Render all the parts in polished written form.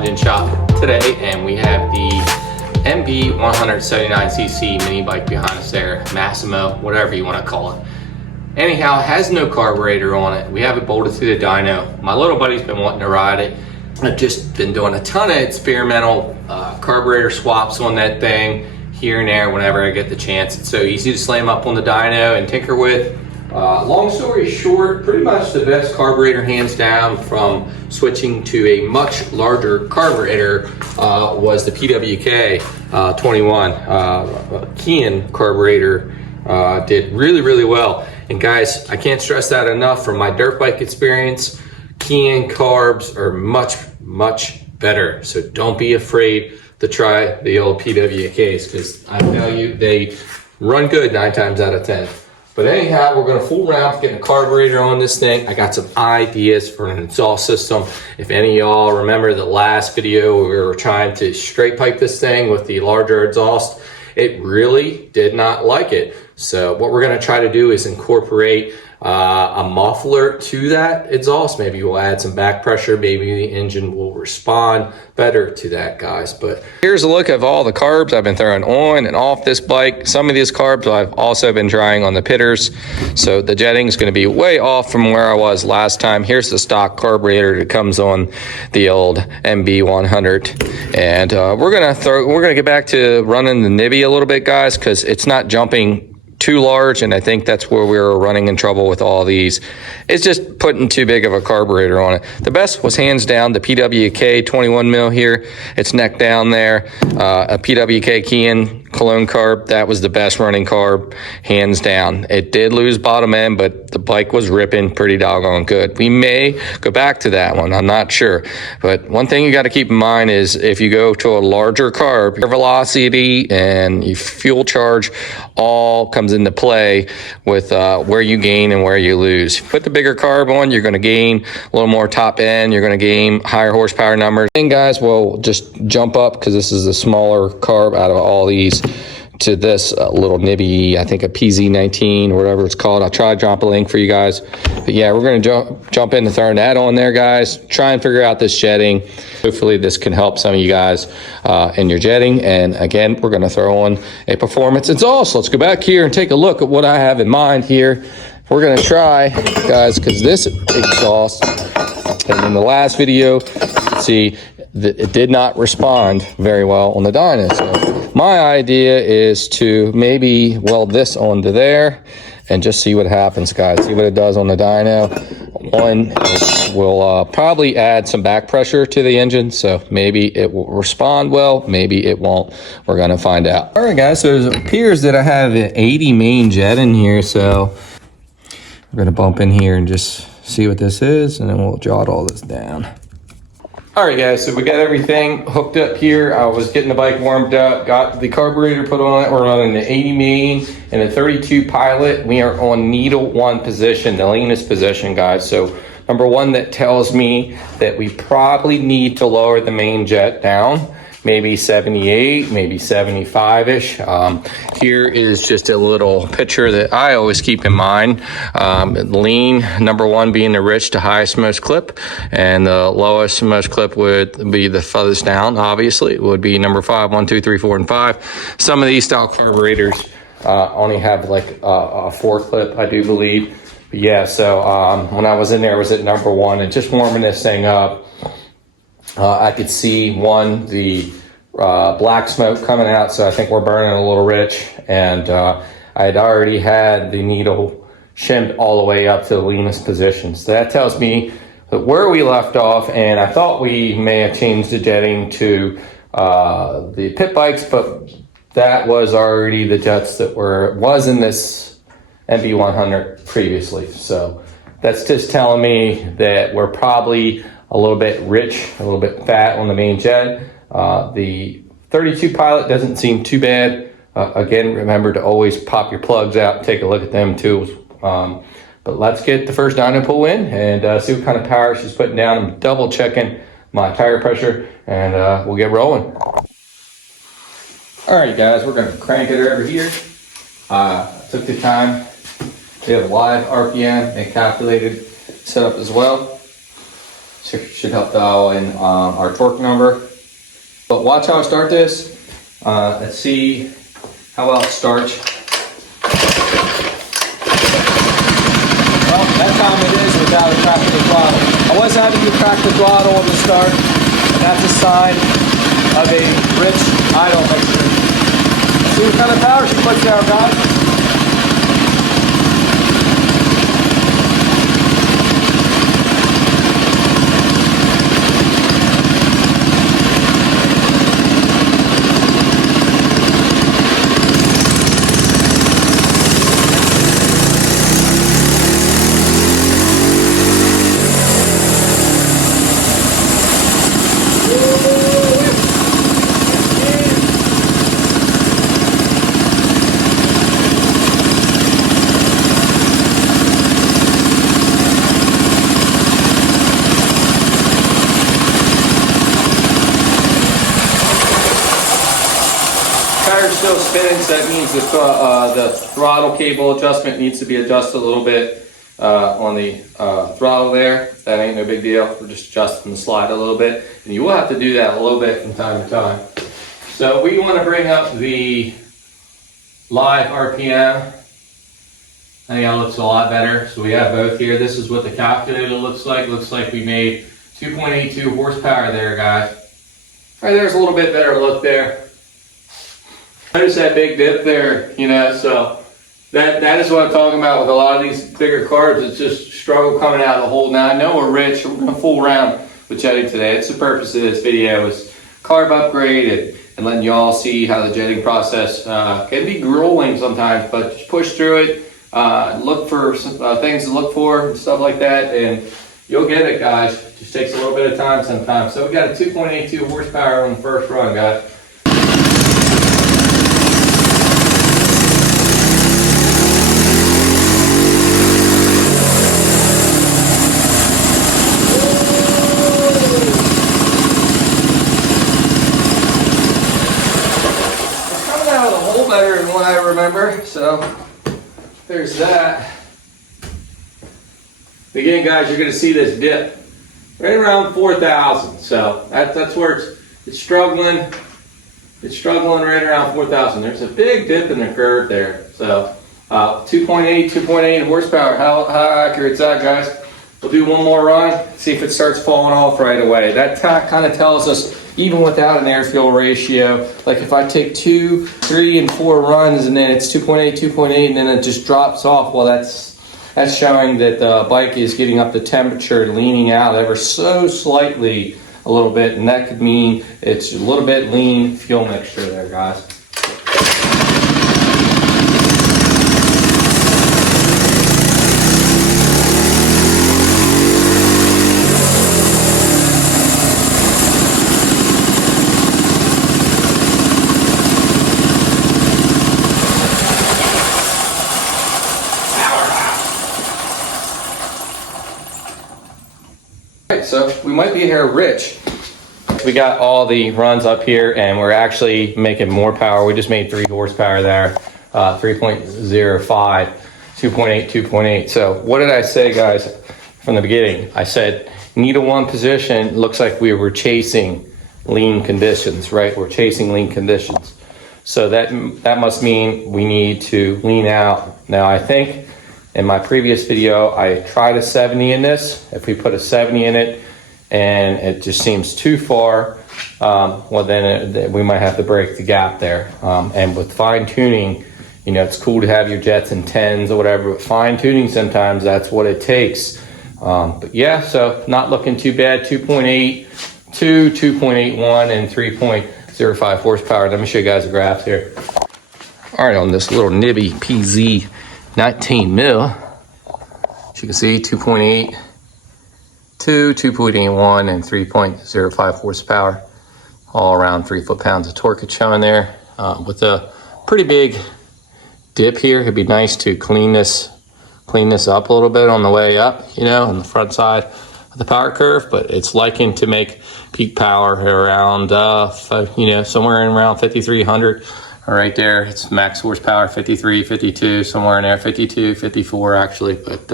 engine shop today, and we have the MB100 mini bike behind us there, Massimo, whatever you want to call it. Anyhow, it has no carburetor on it. We have it bolted to the dyno. My little buddy's been wanting to ride it. I've just been doing a ton of experimental carburetor swaps on that thing here and there whenever I get the chance. It's so easy to slam up on the dyno and tinker with. Long story short, pretty much the best carburetor hands down from switching to a much larger carburetor was the PWK 21 Kian carburetor. Did really well. And guys, I can't stress that enough. From my dirt bike experience, Kian carbs are much better. So don't be afraid to try the old PWKs, because I tell you, they run good 9 times out of 10. But anyhow, we're gonna fool around with getting a carburetor on this thing. I got some ideas for an exhaust system. If any of y'all remember the last video, we were trying to straight pipe this thing with the larger exhaust. It really did not like it. So what we're gonna try to do is incorporate a muffler to that exhaust. Maybe we'll add some back pressure. Maybe the engine will respond better to that, guys. But here's a look of all the carbs I've been throwing on and off this bike. Some of these carbs I've also been trying on the pitters. So the jetting is going to be way off from where I was last time. Here's the stock carburetor that comes on the old MB100. And we're gonna get back to running the nibby a little bit, guys, because it's not jumping too large, and I think that's where we were running in trouble with all these. It's just putting too big of a carburetor on it. The best was hands down the PWK 21 mil here. It's neck down there. A PWK Kian Cologne carb, that was the best running carb, hands down. It did lose bottom end, but the bike was ripping pretty doggone good. We may go back to that one, I'm not sure. But one thing you got to keep in mind is if you go to a larger carb, your velocity and your fuel charge all comes into play with where you gain and where you lose. Put the bigger carb on, you're going to gain a little more top end, you're going to gain higher horsepower numbers. And guys, we'll just jump up, because this is a smaller carb out of all these, to this little nibby, I think a PZ19 or whatever it's called. I'll try to drop a link for you guys. But yeah, we're going to jump into throwing that on there, guys. Try and figure out this jetting. Hopefully this can help some of you guys in your jetting. And again, we're going to throw on a performance exhaust. Let's go back here and take a look at what I have in mind here. We're going to try, guys, because this exhaust, and in the last video, you can see that it did not respond very well on the dyno. So my idea is to maybe weld this onto there and just see what happens, guys. See what it does on the dyno. One, will probably add some back pressure to the engine, so maybe it will respond well, maybe it won't. We're gonna find out. All right, guys, so it appears that I have an 80 main jet in here, so we're gonna bump in here and just see what this is, and then we'll jot all this down. All right, guys, so we got everything hooked up here. I was getting the bike warmed up, got the carburetor put on it. We're running the 80 main and a 32 pilot. We are on needle 1 position, the leanest position, guys. So number 1, that tells me that we probably need to lower the main jet down, maybe 78, maybe 75-ish. Here is just a little picture that I always keep in mind. Lean, number 1 being the rich to highest most clip, and the lowest most clip would be the furthest down, obviously. It would be number 5, 1, 2, 3, 4, and 5. Some of these style carburetors only have like a 4 clip, I do believe. But yeah, so when I was in there, I was at number 1 and just warming this thing up. I could see the black smoke coming out, so I think we're burning a little rich, and I had already had the needle shimmed all the way up to the leanest position. So that tells me that where we left off, and I thought we may have changed the jetting to the pit bikes, but that was already the jets that was in this MB100 previously. So that's just telling me that we're probably a little bit rich, a little bit fat on the main jet. The 32 pilot doesn't seem too bad. Again, remember to always pop your plugs out and take a look at them too. But let's get the first dyno pull in and see what kind of power she's putting down. I'm double checking my tire pressure, and we'll get rolling. All right, guys, we're gonna crank it over here. Took the time. We have live RPM and calculated setup as well. should help dial in our torque number. But watch how I start this. Let's see how well it starts. Well, that time it is without a crack of the throttle. I was having to crack the throttle on the start, and that's a sign of a rich idle mixture. See what kind of power she puts down, guys. Tire's still spinning, so that means the throttle cable adjustment needs to be adjusted a little bit on the throttle there. That ain't no big deal. We're just adjusting the slide a little bit, and you will have to do that a little bit from time to time. So we want to bring up the live RPM. I think that looks a lot better. So we have both here. This is what the calculator looks like. Looks like we made 2.82 horsepower there, guys. All right, there's a little bit better look there. Notice that big dip there, you know, so that is what I'm talking about with a lot of these bigger carbs. It's just struggle coming out of the hole. Now I know we're rich, we're gonna fool around with jetting today. That's the purpose of this video, is carb upgrade and letting you all see how the jetting process can be grueling sometimes, but just push through it, look for some things to look for and stuff like that, and you'll get it, guys. It just takes a little bit of time sometimes. So we got a 2.82 horsepower on the first run, guys. Better than what I remember, so there's that. Again, guys, you're going to see this dip right around 4,000. So that's where it's struggling. It's struggling right around 4,000. There's a big dip in the curve there. So 2.8 horsepower. How accurate is that, guys? We'll do one more run, see if it starts falling off right away. That kind of tells us, even without an air-fuel ratio, like if I take 2, 3, and 4 runs and then it's 2.8, and then it just drops off, well, that's showing that the bike is getting up to temperature, leaning out ever so slightly a little bit, and that could mean it's a little bit lean fuel mixture there, guys. So we might be here rich. We got all the runs up here and we're actually making more power. We just made 3 horsepower there, 3.05, 2.8, 2.8. So what did I say, guys, from the beginning? I said, needle 1 position, looks like we were chasing lean conditions, right? We're chasing lean conditions. So that must mean we need to lean out. Now I think in my previous video, I tried a 70 in this. If we put a 70 in it and it just seems too far, well then we might have to break the gap there. And with fine tuning, you know, it's cool to have your jets in 10s or whatever, but fine tuning sometimes that's what it takes. But yeah, so not looking too bad. 2.82, 2.81, and 3.05 horsepower. Let me show you guys the graphs here. All right, on this little Nibby PZ 19 mil, as you can see, 2.8, 2.81, and 3.05 horsepower, all around 3 foot-pounds of torque it's showing there, with a pretty big dip here. It'd be nice to clean this up a little bit on the way up, you know, on the front side of the power curve, but it's liking to make peak power around, you know, somewhere in around 5,300. Right there, it's max horsepower, 53, 52, somewhere in there, 52, 54 actually. But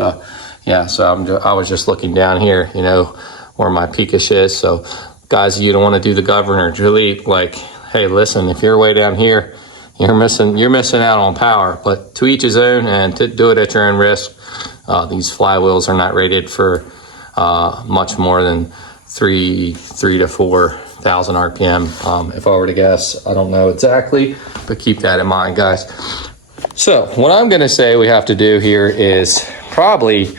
yeah, so I was just looking down here, you know, where my peakish is. So guys, you don't want to do the governor delete, like, hey, listen, if you're way down here, you're missing out on power. But to each his own, and to do it at your own risk. These flywheels are not rated for much more than 3 to 4,000 RPM. If I were to guess, I don't know exactly, but keep that in mind, guys. So what I'm going to say we have to do here is probably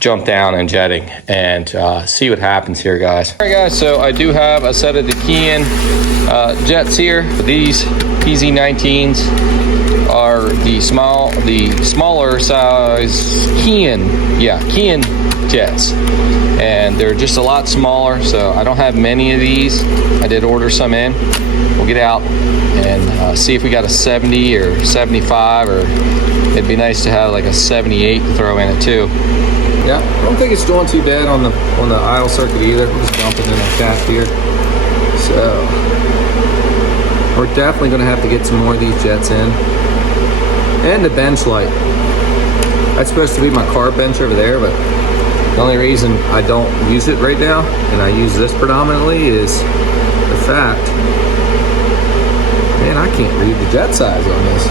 jump down and jetting and see what happens here, guys. All right, guys, so I do have a set of the Kean jets here. These PZ19s are the smaller size Kean jets, and they're just a lot smaller, so I don't have many of these. I did order some in. We'll get out and see if we got a 70 or 75, or it'd be nice to have like a 78 to throw in it too. Yeah, I don't think it's doing too bad on the idle circuit either. I'm just dumping in a cap here. So we're definitely going to have to get some more of these jets in. And the bench light. That's supposed to be my carb bench over there, but the only reason I don't use it right now, and I use this predominantly, is the fact, man, I can't read the jet size on this.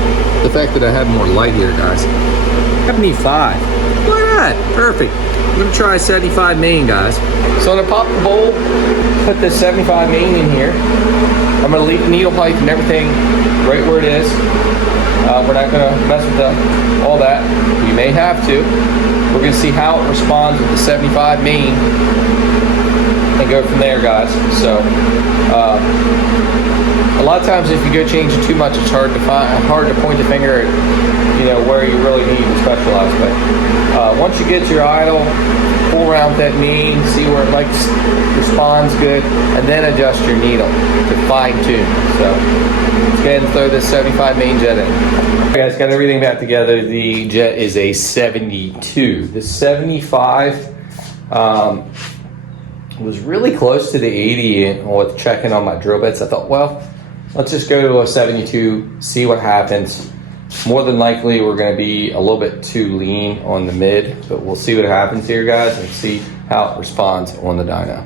The fact that I have more light here, guys. 75. Look at that. Perfect. I'm going to try 75 main, guys. So I'm going to pop the bowl, put this 75 main in here. I'm going to leave the needle pipe and everything right where it is. We're not going to mess with all that. We may have to. We're going to see how it responds with the 75 main and go from there, guys. So a lot of times if you go change it too much, it's hard to point the finger at where you really need to specialize. But once you get your idle, pull around that main, see where it responds good, and then adjust your needle to fine tune. So let's go ahead and throw this 75 main jet in. All right, guys, got everything back together. The jet is a 72. The 75 was really close to the 80 with checking on my drill bits. I thought, well, let's just go to a 72, see what happens. More than likely, we're going to be a little bit too lean on the mid, but we'll see what happens here, guys, and see how it responds on the dyno.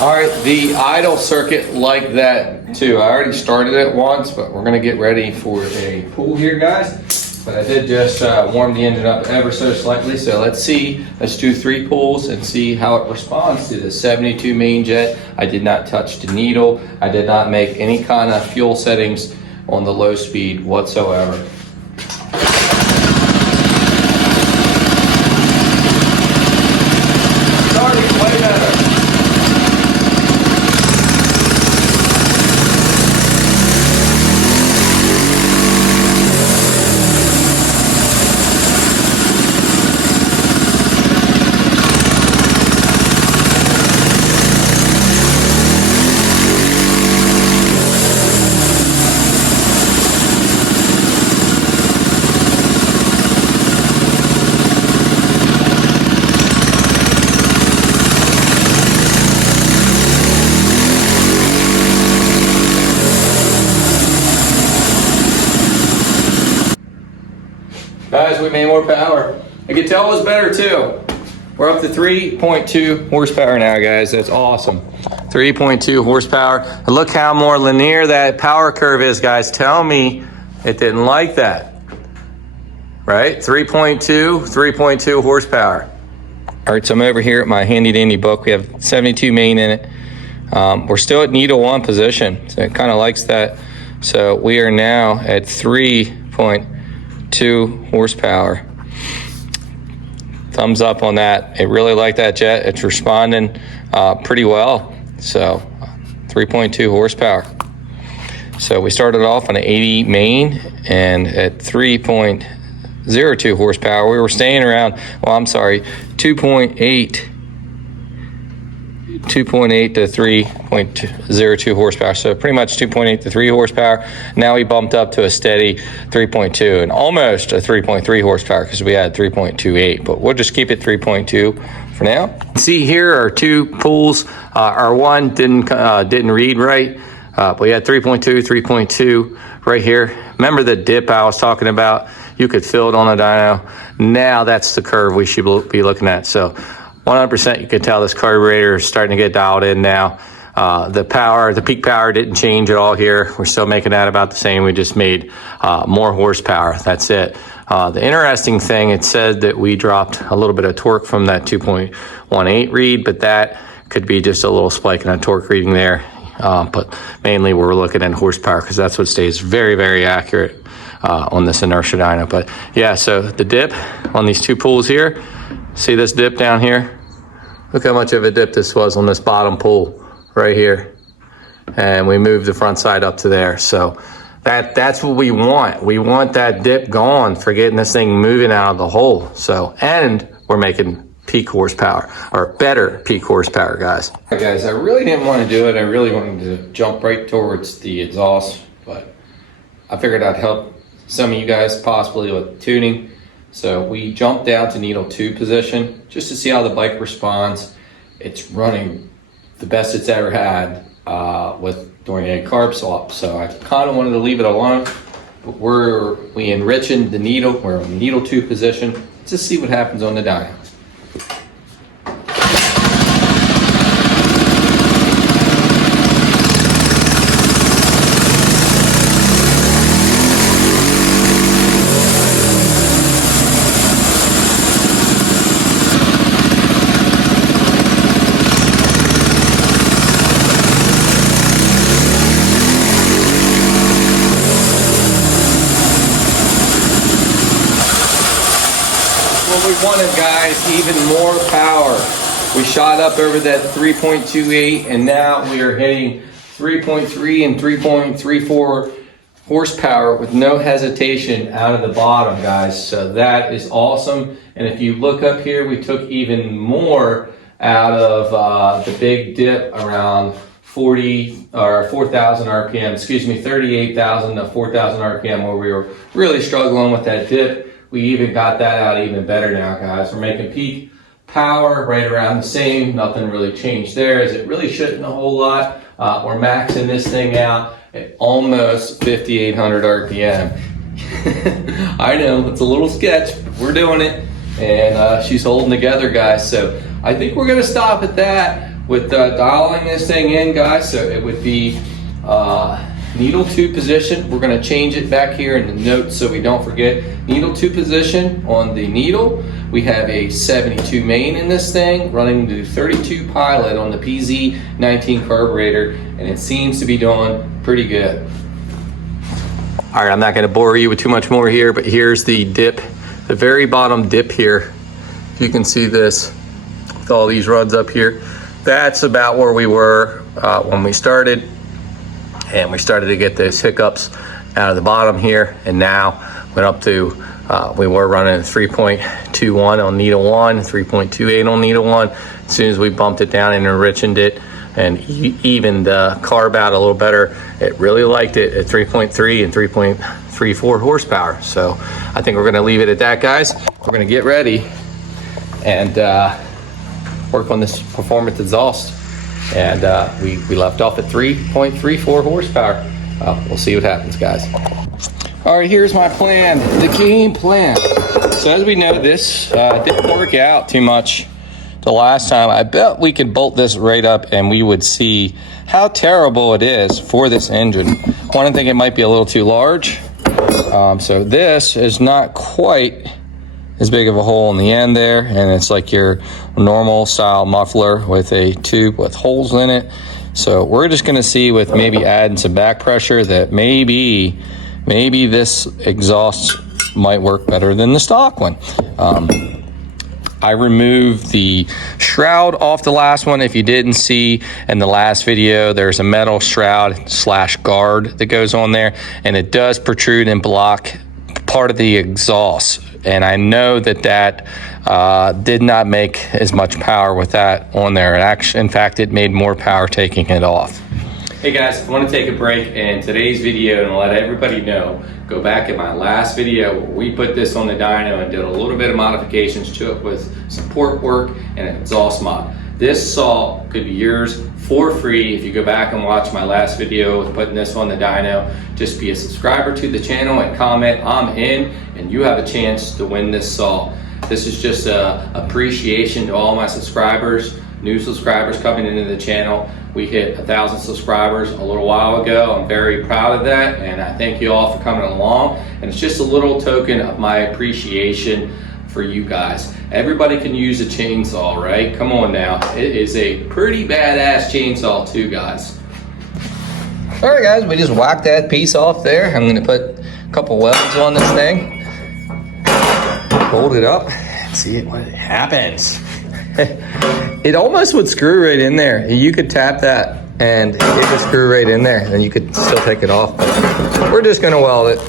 All right, the idle circuit like that too. I already started it once, but we're going to get ready for a pull here, guys. But I did just warm the engine up ever so slightly, so let's see. Let's do 3 pulls and see how it responds to the 72 main jet. I did not touch the needle. I did not make any kind of fuel settings on the low speed whatsoever. Starting way better. Guys, we made more power. I could tell it was better too. We're up to 3.2 horsepower now, guys. That's awesome. 3.2 horsepower. And look how more linear that power curve is, guys. Tell me it didn't like that. Right? 3.2 horsepower. All right, so I'm over here at my handy dandy book. We have 72 main in it. We're still at needle 1 position, so it kind of likes that. So we are now at 3.2 horsepower. Thumbs up on that. It really liked that jet. It's responding pretty well. So 3.2 horsepower. So we started off on an 80 main, and at 3.02 horsepower, we were staying around, 2.8 to 3.02 horsepower. So pretty much 2.8 to 3 horsepower. Now we bumped up to a steady 3.2 and almost a 3.3 horsepower because we had 3.28, but we'll just keep it 3.2 for now. See, here are 2 pulls. Our one didn't read right, but we had 3.2, 3.2 right here. Remember the dip I was talking about? You could feel it on the dyno. Now that's the curve we should be looking at. So 100% you can tell this carburetor is starting to get dialed in now. The peak power didn't change at all here. We're still making that about the same. We just made more horsepower. That's it. The interesting thing, it said that we dropped a little bit of torque from that 2.18 read, but that could be just a little spike in a torque reading there. But mainly we're looking at horsepower because that's what stays very, very accurate on this inertia dyno. But yeah, so the dip on these two pulls here, see this dip down here? Look how much of a dip this was on this bottom pull right here. And we moved the front side up to there. So that's what we want. We want that dip gone for getting this thing moving out of the hole. So, and we're making peak horsepower, or better peak horsepower, guys. All right, guys, I really didn't want to do it. I really wanted to jump right towards the exhaust, but I figured I'd help some of you guys possibly with tuning. So we jumped down to needle 2 position just to see how the bike responds. It's running the best it's ever had with doing a carb swap. So I kind of wanted to leave it alone, but we enriching the needle. We're in needle 2 position. Let's just see what happens on the dyno. What we wanted, guys, even more power. We shot up over that 3.28 and now we are hitting 3.3 and 3.34 horsepower with no hesitation out of the bottom, guys. So that is awesome. And if you look up here, we took even more out of the big dip around 40 or 4,000 RPM, excuse me, 38,000 to 4,000 RPM, where we were really struggling with that dip. We even got that out even better now, guys. We're making peak power right around the same. Nothing really changed there, as it really shouldn't a whole lot. We're maxing this thing out at almost 5,800 RPM. I know, it's a little sketch, but we're doing it. And she's holding together, guys. So I think we're gonna stop at that with dialing this thing in, guys. So it would be needle 2 position. We're gonna change it back here in the notes so we don't forget. Needle 2 position on the needle. We have a 72 main in this thing, running the 32 pilot on the PZ19 carburetor, and it seems to be doing pretty good. All right, I'm not gonna bore you with too much more here, but here's the dip, the very bottom dip here. If you can see this, with all these rods up here, that's about where we were when we started. And we started to get those hiccups out of the bottom here, and now went up to, we were running 3.21 on needle 1, 3.28 on needle 1. As soon as we bumped it down and enriched it and even the carb out a little better, it really liked it at 3.3 and 3.34 horsepower. So I think we're gonna leave it at that, guys. We're gonna get ready and work on this performance exhaust. And we left off at 3.34 horsepower. We'll see what happens, guys. All right, here's my plan, the game plan. So as we know, this didn't work out too much the last time. I bet we could bolt this right up and we would see how terrible it is for this engine. One, I think it might be a little too large. So this is not quite as big of a hole in the end there, and it's like your normal style muffler with a tube with holes in it. So we're just gonna see with maybe adding some back pressure that maybe this exhaust might work better than the stock one. I removed the shroud off the last one. If you didn't see in the last video, there's a metal shroud / guard that goes on there, and it does protrude and block part of the exhaust. And I know that did not make as much power with that on there. In fact, it made more power taking it off. Hey guys, I want to take a break in today's video and let everybody know, go back in my last video where we put this on the dyno and did a little bit of modifications to it with support work and an exhaust mod. This saw could be yours for free if you go back and watch my last video with putting this on the dyno. Just be a subscriber to the channel and comment, I'm in, and you have a chance to win this saw. This is just a appreciation to all my subscribers, new subscribers coming into the channel. We hit 1,000 subscribers a little while ago. I'm very proud of that, and I thank you all for coming along. And it's just a little token of my appreciation for you guys. Everybody can use a chainsaw, right? Come on now. It is a pretty badass chainsaw too, guys. All right, guys, we just whacked that piece off there. I'm gonna put a couple welds on this thing. Fold it up and see what happens. It almost would screw right in there. You could tap that and it would screw right in there, and then you could still take it off. But we're just gonna weld it.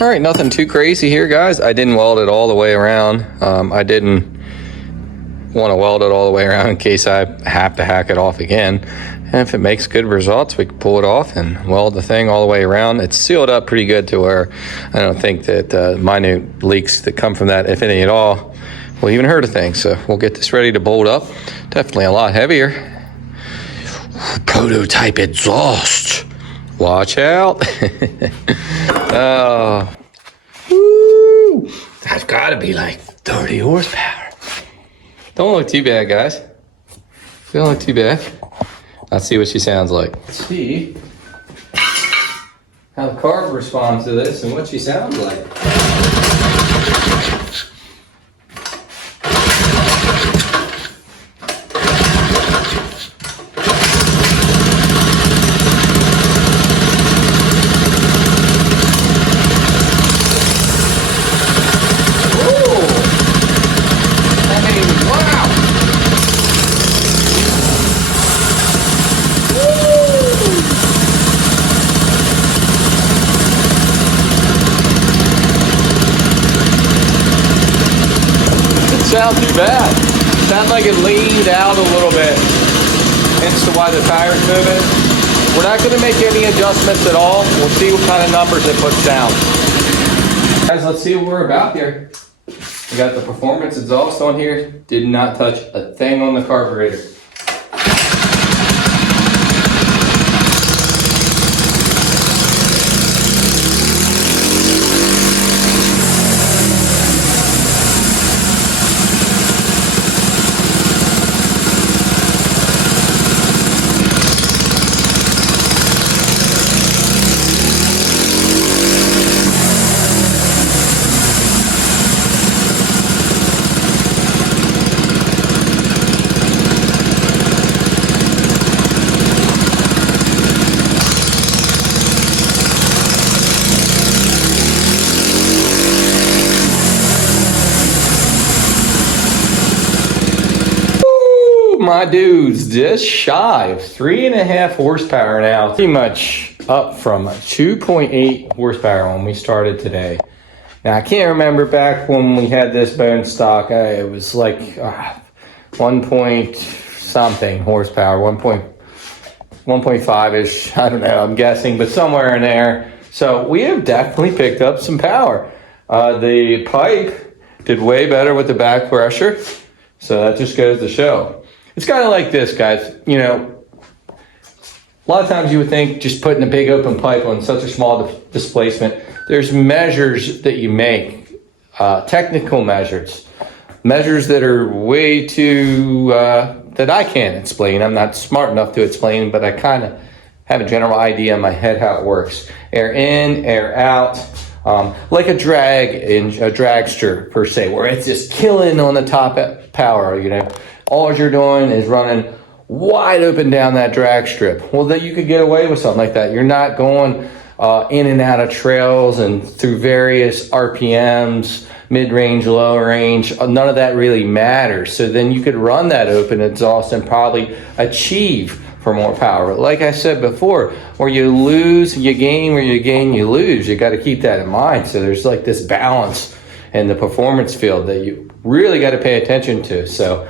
All right, nothing too crazy here, guys. I didn't weld it all the way around. I didn't want to weld it all the way around in case I have to hack it off again. And if it makes good results, we can pull it off and weld the thing all the way around. It's sealed up pretty good to where I don't think that minute leaks that come from that, if any at all, will even hurt a thing. So we'll get this ready to bolt up. Definitely a lot heavier. Prototype exhaust. Watch out. Oh, woo. That's gotta be like 30 horsepower. Don't look too bad, guys. Don't look too bad. Let's see what she sounds like. Let's see how the carb responds to this and what she sounds like. Sounds too bad. Sounds like it leaned out a little bit. Hence why the tire's moving. We're not going to make any adjustments at all. We'll see what kind of numbers it puts down. Guys, let's see what we're about here. We got the performance exhaust on here. Did not touch a thing on the carburetor. My dudes, just shy of 3.5 horsepower now. Pretty much up from 2.8 horsepower when we started today. Now I can't remember back when we had this bone stock. It was like 1 point something horsepower, 1.5-ish. I don't know, I'm guessing, but somewhere in there. So we have definitely picked up some power. The pipe did way better with the back pressure. So that just goes to show. It's kind of like this, guys. You know, a lot of times you would think just putting a big open pipe on such a small displacement, there's measures that you make, technical measures that are way too, that I can't explain. I'm not smart enough to explain, but I kind of have a general idea in my head how it works. Air in, air out, like a dragster per se, where it's just killing on the top power, you know. All you're doing is running wide open down that drag strip. Well, that you could get away with something like that. You're not going in and out of trails and through various RPMs, mid-range, low range. None of that really matters. So then you could run that open exhaust and probably achieve for more power. Like I said before, where you lose, you gain, where you gain, you lose. You got to keep that in mind. So there's like this balance in the performance field that you really got to pay attention to. So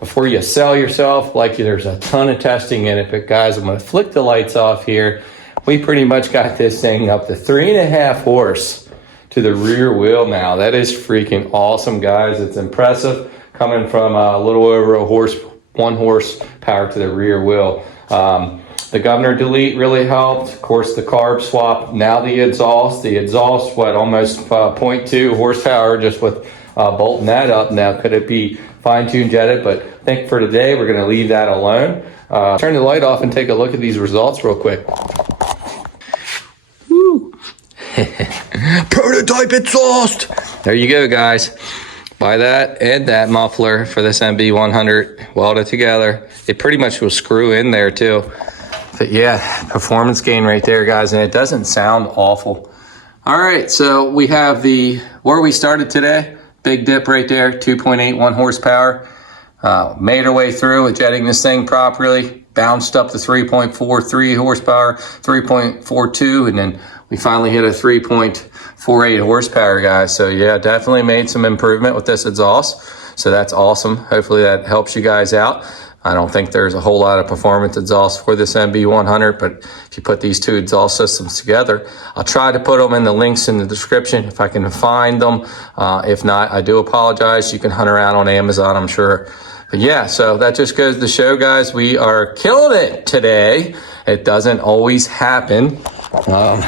before you sell yourself, like there's a ton of testing in it. But guys, I'm going to flick the lights off here. We pretty much got this thing up to 3.5 horse to the rear wheel now. That is freaking awesome, guys. It's impressive coming from a little over 1 horsepower to the rear wheel. The governor delete really helped. Of course, the carb swap. Now the exhaust, what, almost 0.2 horsepower just with bolting that up. Now, could it be fine-tuned jetted? But I think for today, we're gonna leave that alone. Turn the light off and take a look at these results real quick. Woo. Prototype exhaust. There you go, guys. Buy that and that muffler for this MB100, weld it together. It pretty much will screw in there too. But yeah, performance gain right there, guys, and it doesn't sound awful. All right, so we have where we started today, big dip right there, 2.81 horsepower. Made our way through with jetting this thing properly, bounced up to 3.43 horsepower, 3.42, and then we finally hit a 3.48 horsepower, guys. So yeah, definitely made some improvement with this exhaust. So that's awesome. Hopefully that helps you guys out. I don't think there's a whole lot of performance exhaust for this MB100, but if you put these two exhaust systems together, I'll try to put them in the links in the description if I can find them. If not, I do apologize. You can hunt around on Amazon, I'm sure. But yeah, so that just goes to show, guys, we are killing it today. It doesn't always happen on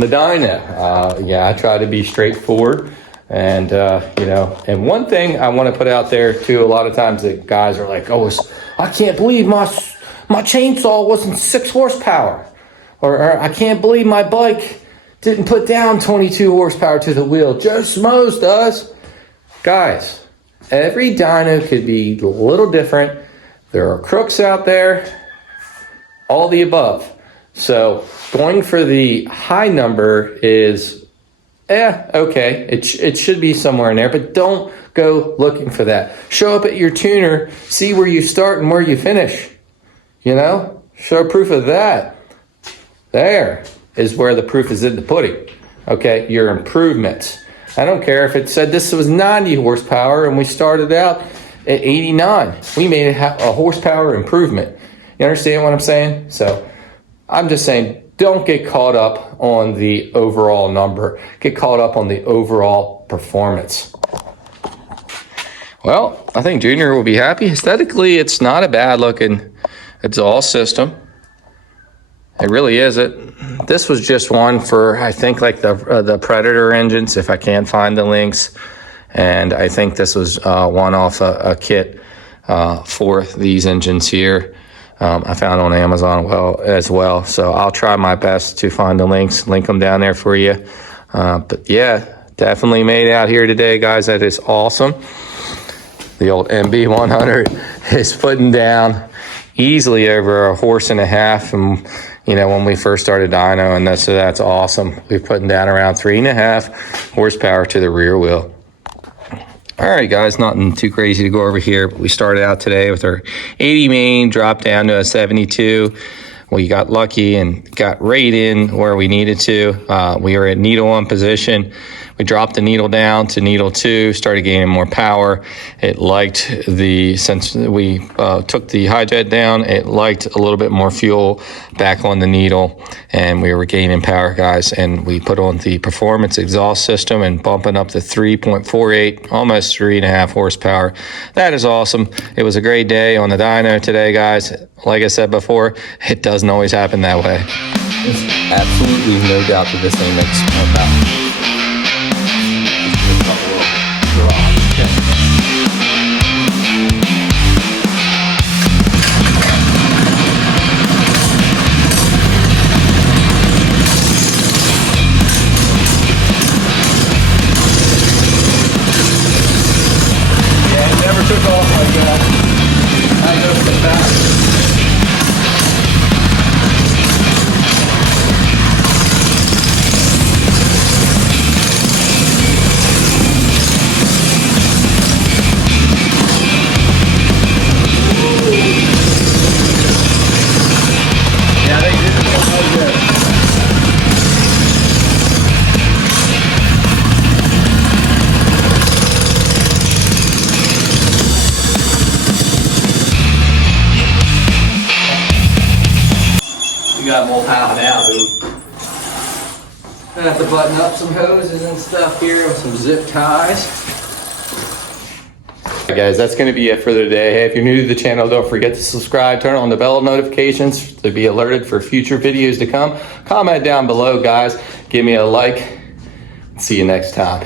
the dyno. Yeah, I try to be straightforward. And, and one thing I want to put out there too, a lot of times that guys are like, oh, I can't believe my chainsaw wasn't 6 horsepower. Or I can't believe my bike didn't put down 22 horsepower to the wheel. Joe Schmoes does. Guys, every dyno could be a little different. There are crooks out there, all the above. So going for the high number is okay, it should be somewhere in there, but don't go looking for that. Show up at your tuner, see where you start and where you finish. Show proof of that. There is where the proof is in the pudding. Okay, your improvements. I don't care if it said this was 90 horsepower and we started out at 89. We made a horsepower improvement. You understand what I'm saying? So I'm just saying, don't get caught up on the overall number. Get caught up on the overall performance. Well, I think Junior will be happy. Aesthetically, it's not a bad looking exhaust system. It really isn't. This was just one for, I think, like the Predator engines, if I can't find the links. And I think this was one off a kit for these engines here. I found on Amazon as well. So I'll try my best to find the links, link them down there for you. But yeah, definitely made out here today, guys. That is awesome. The old MB100 is putting down easily over 1.5 horses. And, when we first started dyno, and so that's awesome. We're putting down around 3.5 horsepower to the rear wheel. All right, guys, nothing too crazy to go over here, but we started out today with our 80 main, dropped down to a 72. We got lucky and got right in where we needed to. We were at needle 1 position. We dropped the needle down to needle 2, started gaining more power. It liked since we took the high jet down, it liked a little bit more fuel back on the needle, and we were gaining power, guys. And we put on the performance exhaust system and bumping up to 3.48, almost 3.5 horsepower. That is awesome. It was a great day on the dyno today, guys. Like I said before, it doesn't always happen that way. There's absolutely no doubt that this thing makes more power. You got more power now, dude. I have to button up some hoses and stuff here with some zip ties. Alright guys, that's going to be it for today. Hey, if you're new to the channel, don't forget to subscribe, turn on the bell notifications to be alerted for future videos to come. Comment down below, guys. Give me a like. See you next time.